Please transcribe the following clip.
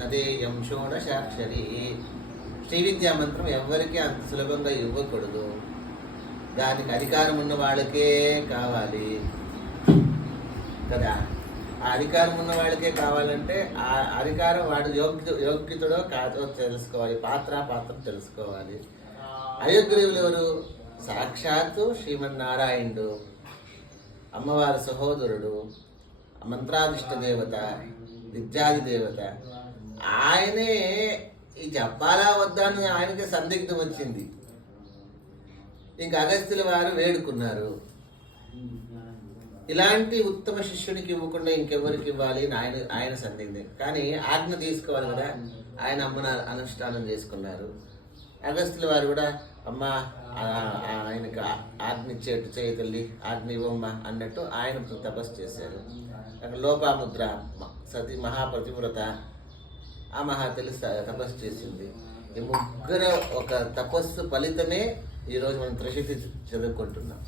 నదేయం షోడశాక్షరి. శ్రీ విద్యా మంత్రం ఎవరికి అంత సులభంగా ఇవ్వకూడదు. దానికి అధికారం ఉన్న వాళ్ళకే కావాలి కదా. ఆ అధికారం ఉన్న వాళ్ళకే కావాలంటే ఆ అధికారం వాడు యోగ్యతుడో కాదో తెలుసుకోవాలి. పాత్రం తెలుసుకోవాలి. అయోగ్రీవులు ఎవరు? సాక్షాత్తు శ్రీమన్నారాయణుడు, అమ్మవారి సహోదరుడు, మంత్రాధిష్ట దేవత, విద్యాది దేవత. ఆయనే ఈ చెప్పాలా వద్దా అని ఆయనకి సందిగ్ధం వచ్చింది. ఇంకా అగస్త్యుల వారు వేడుకున్నారు. ఇలాంటి ఉత్తమ శిష్యునికి ఇవ్వకుండా ఇంకెవరికి ఇవ్వాలి అని ఆయన సందిగ్ధం. కానీ ఆజ్ఞ తీసుకోవాలి కదా. ఆయన అమ్మను అనుష్ఠానం చేసుకున్నారు. అగస్త్యుల వారు కూడా అమ్మ ఆయనకు ఆజ్ఞ ఇచ్చేట్టు చేయి తల్లి, ఆజ్ఞ ఇవ్వమ్మా అన్నట్టు ఆయన తపస్సు చేశారు. అక్కడ లోపాముద్ర సతి మహాపతివ్రత ఆ మహాతల్లి తపస్సు చేసింది. ఈ ముగ్గురు ఒక తపస్సు ఫలితమే ఈరోజు మనం త్రిశతి చదువుకుంటున్నాం.